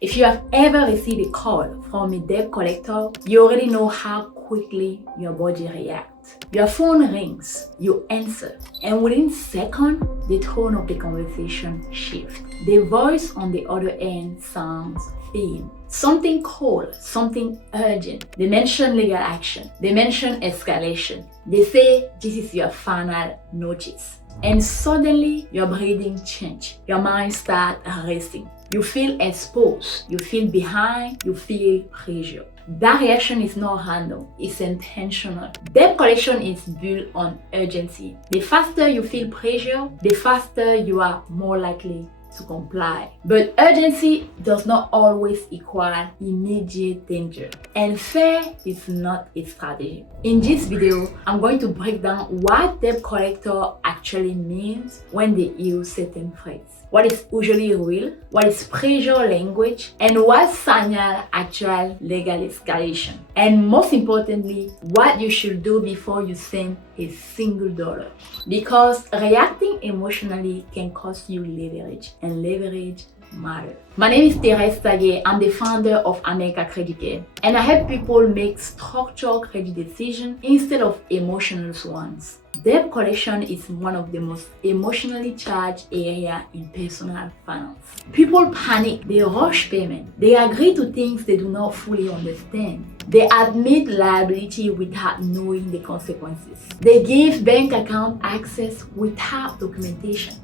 If you have ever received a call from a debt collector, you already know how quickly your body reacts. Your phone rings, you answer, and within seconds, the tone of the conversation shifts. The voice on the other end sounds thin. Something cold, something urgent. They mention legal action. They mention escalation. They say this is your final notice. And suddenly, your breathing changes. Your mind starts racing. You feel exposed, you feel behind, you feel pressure. That reaction is not random, it's intentional. Debt collection is built on urgency. The faster you feel pressure, the faster you are more likely to comply. But urgency does not always equal immediate danger. And fear is not a strategy. In this video, I'm going to break down what debt collector actually means when they use certain phrases. What is usually real, what is pressure language, and what signal actual legal escalation. And most importantly, what you should do before you send a single dollar. Because reacting emotionally can cost you leverage, and leverage matters. My name is Thérèse Taguet. I'm the founder of America Credit Care, and I help people make structured credit decisions instead of emotional ones. Debt collection is one of the most emotionally charged areas in personal finance. People panic, they rush payment, they agree to things they do not fully understand. They admit liability without knowing the consequences. They give bank account access without documentation.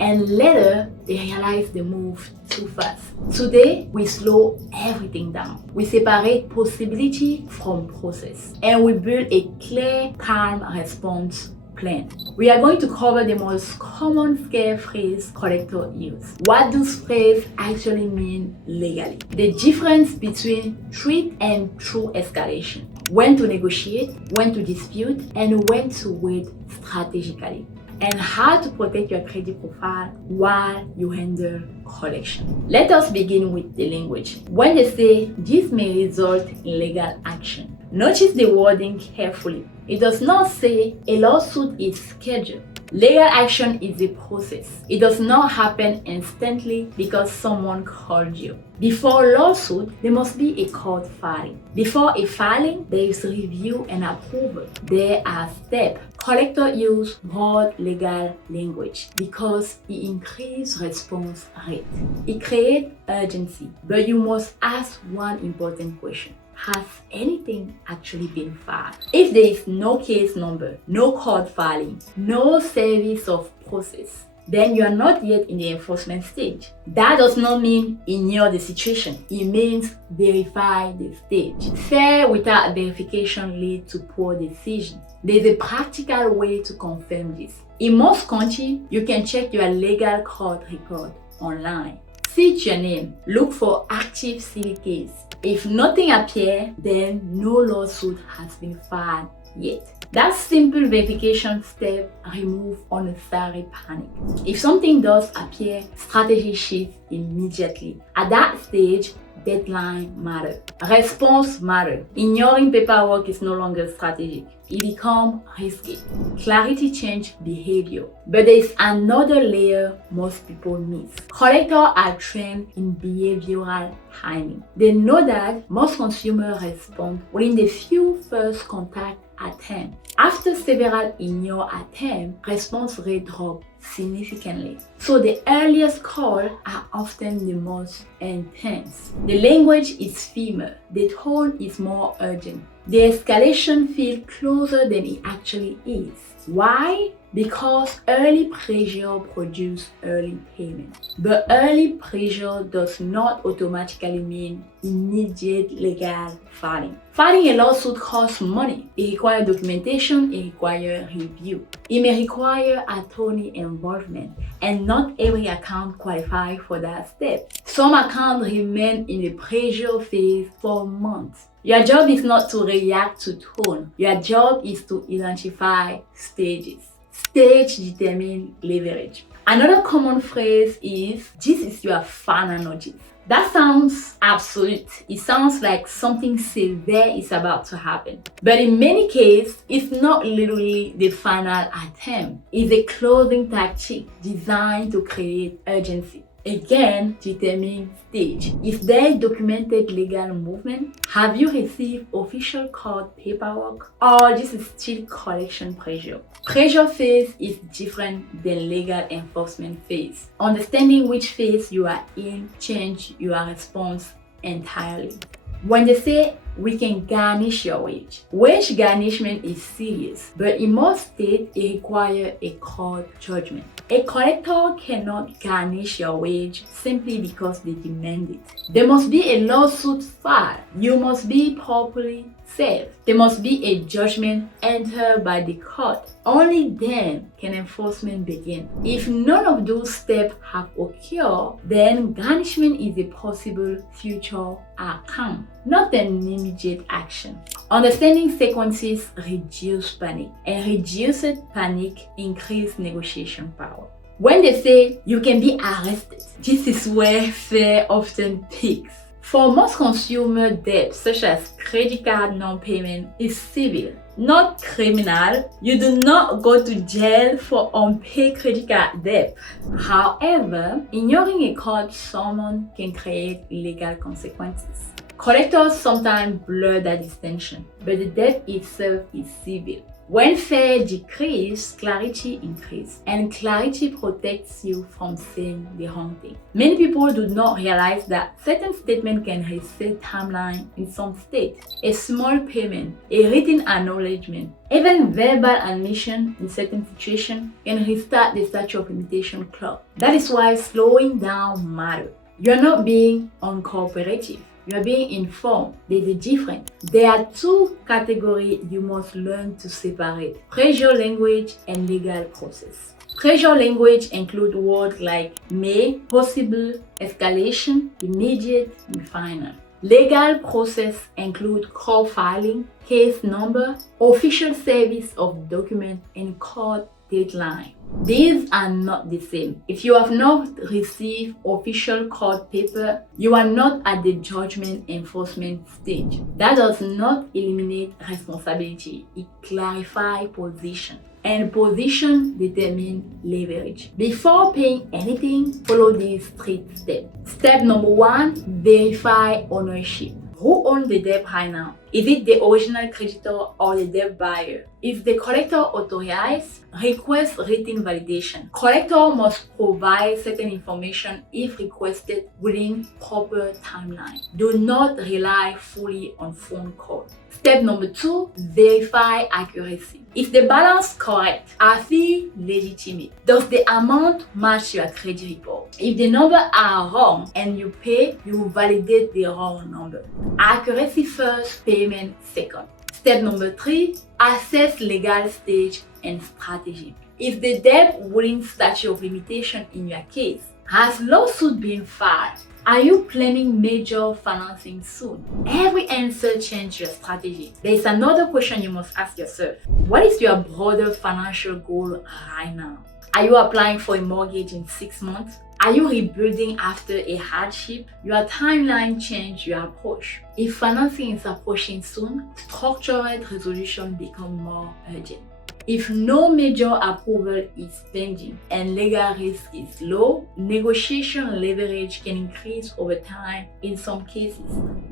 And later, they realize they moved too fast. Today, we slow everything down. We separate possibility from process. And we build a clear, calm response plan. We are going to cover the most common scare phrase collectors use. What does phrase actually mean legally? The difference between threat and true escalation. When to negotiate, when to dispute, and when to wait strategically. And how to protect your credit profile while you handle collection. Let us begin with the language. When they say this may result in legal action, notice the wording carefully. It does not say a lawsuit is scheduled. Legal action is a process. It does not happen instantly because someone called you. Before lawsuit, there must be a court filing. Before a filing, there is review and approval. There are steps. Collectors use broad legal language because it increases response rate. It creates urgency. But you must ask one important question. Has anything actually been filed? If there is no case number, no court filing, no service of process, then you are not yet in the enforcement stage. That does not mean ignore the situation. It means verify the stage. Fair without verification leads to poor decision. There is a practical way to confirm this. In most countries, you can check your legal court record online. Search your name. Look for active civil case. If nothing appears, then no lawsuit has been filed yet. That simple verification step removes unnecessary panic. If something does appear, strategy shifts immediately. At that stage, deadline matters. Response matters. Ignoring paperwork is no longer strategic. It becomes risky. Clarity changes behavior. But there is another layer most people miss. Collectors are trained in behavioral timing. They know that most consumers respond within the few first contact attempts. After several ignore attempts, response rate drops significantly. So the earliest calls are often the most intense. The language is firmer. The tone is more urgent. The escalation feels closer than it actually is. Why? Because early pressure produces early payment. But early pressure does not automatically mean immediate legal filing. Filing a lawsuit costs money. It requires documentation, it requires review. It may require attorney involvement, and not every account qualifies for that step. Some accounts remain in the pressure phase for months. Your job is not to react to tone. Your job is to identify stages. Stage determine leverage. Another common phrase is, this is your final notice. That sounds absolute. It sounds like something severe is about to happen. But in many cases, it's not literally the final attempt. It's a closing tactic designed to create urgency. Again, determine stage. Is there documented legal movement? Have you received official court paperwork? Or this is still collection pressure? Pressure phase is different than legal enforcement phase. Understanding which phase you are in change your response entirely. When they say we can garnish your wage garnishment is serious, but in most states it requires a court judgment. A collector cannot garnish your wage simply because they demand it. There must be a lawsuit filed. You must be properly served. There must be a judgment entered by the court. Only then can enforcement begin. If none of those steps have occurred, then garnishment is a possible future outcome, not an immediate action. Understanding sequences reduce panic, and reduced panic increase negotiation power. When they say you can be arrested, this is where fear often peaks. For most consumer debt, such as credit card non-payment, is civil, not criminal. You do not go to jail for unpaid credit card debt. However, ignoring a court summons can create legal consequences. Collectors sometimes blur that distinction, but the debt itself is civil. When fear decreases, clarity increases, and clarity protects you from saying the wrong thing. Many people do not realize that certain statements can reset timeline in some states. A small payment, a written acknowledgement, even verbal admission in certain situations can restart the statute of limitation clock. That is why slowing down matters. You are not being uncooperative. You are being informed. There's a difference. There are two categories you must learn to separate: pressure language and legal process. Pressure language includes words like may, possible, escalation, immediate, and final. Legal process include court filing, case number, official service of document, and court deadline. These are not the same. If you have not received official court paper, you are not at the judgment enforcement stage. That does not eliminate responsibility. It clarifies position. And position determines leverage. Before paying anything, follow these 3 steps. Step number 1, verify ownership. Who owns the debt right now? Is it the original creditor or the debt buyer? If the collector authorizes, request written validation. Collector must provide certain information if requested within proper timeline. Do not rely fully on phone call. Step number 2, verify accuracy. Is the balance correct? Are fees legitimate? Does the amount match your credit report? If the numbers are wrong and you pay, you will validate the wrong number. Accuracy first, payment second. Step number 3, assess legal stage and strategy. If the debt within statute of limitation in your case, has lawsuit been filed? Are you planning major financing soon? Every answer changes your strategy. There is another question you must ask yourself. What is your broader financial goal right now? Are you applying for a mortgage in 6 months? Are you rebuilding after a hardship? Your timeline changes your approach. If financing is approaching soon, structured resolution becomes more urgent. If no major approval is pending and legal risk is low, negotiation leverage can increase over time in some cases.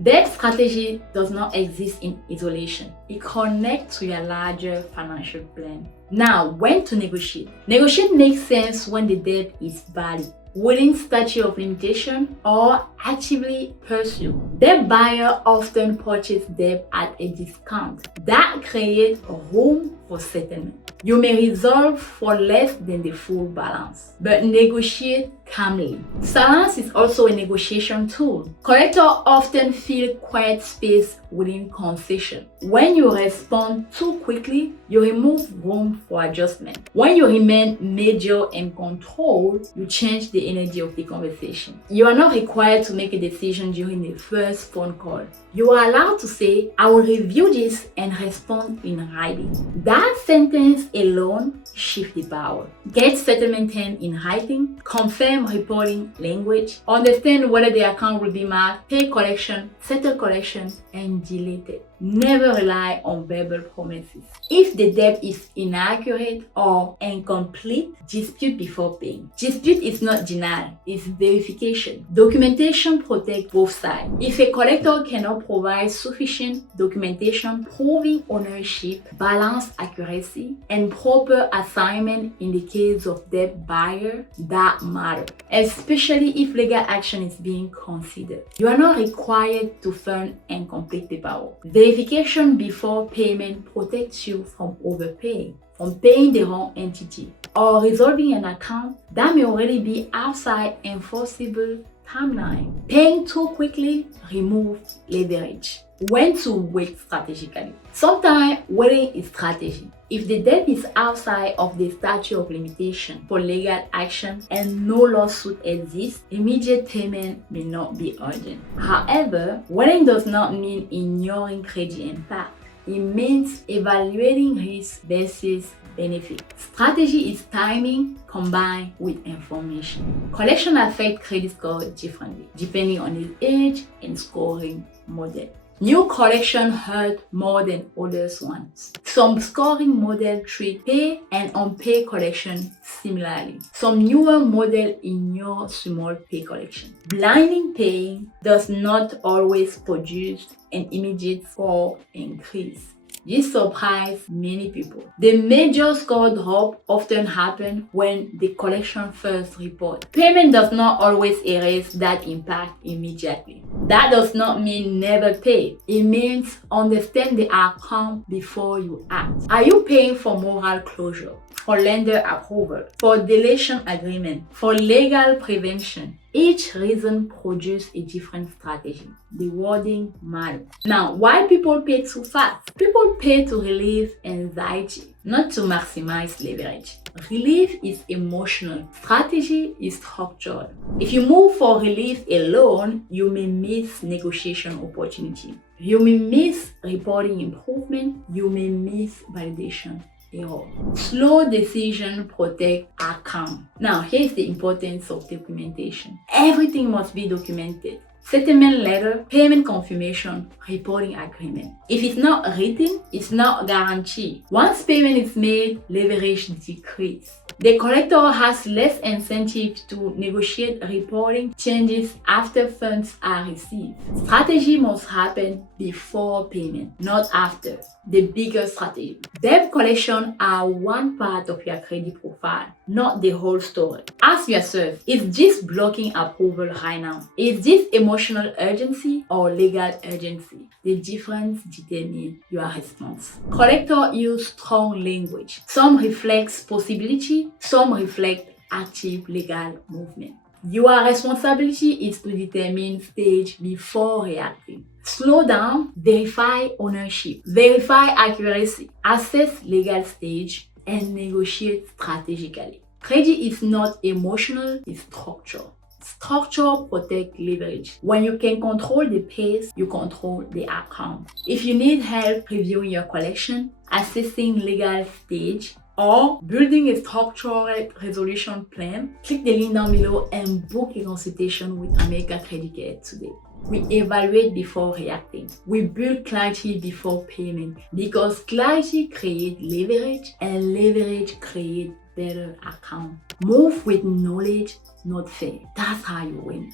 Debt strategy does not exist in isolation. It connects to your larger financial plan. Now, when to negotiate? Negotiate makes sense when the debt is valid, within statute of limitation, or actively pursue. Debt buyer often purchase debt at a discount. That creates room for settlement. You may resolve for less than the full balance, but negotiate calmly. Silence is also a negotiation tool. Collectors often feel quiet space within concession. When you respond too quickly, you remove room for adjustment. When you remain major and controlled, you change the energy of the conversation. You are not required to make a decision during the first phone call. You are allowed to say, I will review this and respond in writing. That sentence alone shifts the power. Get settlement terms in writing, confirm reporting language, understand whether the account will be marked, pay collection, settle collection, and delete it. Never rely on verbal promises. If the debt is inaccurate or incomplete, dispute before paying. Dispute is not denial, it's verification. Documentation protects both sides. If a collector cannot provide sufficient documentation proving ownership, balance accuracy, and proper assignment in the case of debt buyer, that matters, especially if legal action is being considered. You are not required to fund incomplete paperwork. Verification before payment protects you from overpaying, from paying the wrong entity, or resolving an account that may already be outside enforceable timeline. Paying too quickly removes leverage. When to wait strategically. Sometimes waiting is strategy. If the debt is outside of the statute of limitation for legal action and no lawsuit exists, immediate payment may not be urgent. However, waiting does not mean ignoring credit impact. It means evaluating risk versus benefit. Strategy is timing combined with information. Collection affects credit score differently depending on its age and scoring model. New collection hurt more than others ones. Some scoring models treat pay and unpaid collection similarly. Some newer models ignore small pay collection. Blinding paying does not always produce an immediate score increase. This surprised many people. The major score drop often happens when the collection first report. Payment does not always erase that impact immediately. That does not mean never pay. It means understand the outcome before you act. Are you paying for moral closure, for lender approval, for deletion agreement, for legal prevention? Each reason produces a different strategy. The wording matters. Now, why people pay too fast? People pay to relieve anxiety, not to maximize leverage. Relief is emotional. Strategy is structured. If you move for relief alone, you may miss negotiation opportunity. You may miss reporting improvement. You may miss validation error. Slow decision protect account. Now, here's the importance of documentation. Everything must be documented. Settlement letter, payment confirmation, reporting agreement. If it's not written, it's not guaranteed. Once payment is made, leverage decreases. The collector has less incentive to negotiate reporting changes after funds are received. Strategy must happen before payment, not after. The bigger strategy. Debt collection are one part of your credit profile, not the whole story. Ask yourself, is this blocking approval right now? Is this emotional urgency or legal urgency? The difference determines your response. Collector use strong language. Some reflects possibility, some reflect active legal movement. Your responsibility is to determine stage before reacting. Slow down, verify ownership, verify accuracy, assess legal stage, and negotiate strategically. Credit is not emotional, it's structural. Structure protects leverage. When you can control the pace, you control the outcome. If you need help reviewing your collection, assessing legal stage, or building a structural resolution plan, click the link down below and book a consultation with American Credit Care today. We evaluate before reacting. We build clarity before payment because clarity creates leverage and leverage creates better account. Move with knowledge, not fear. That's how you win.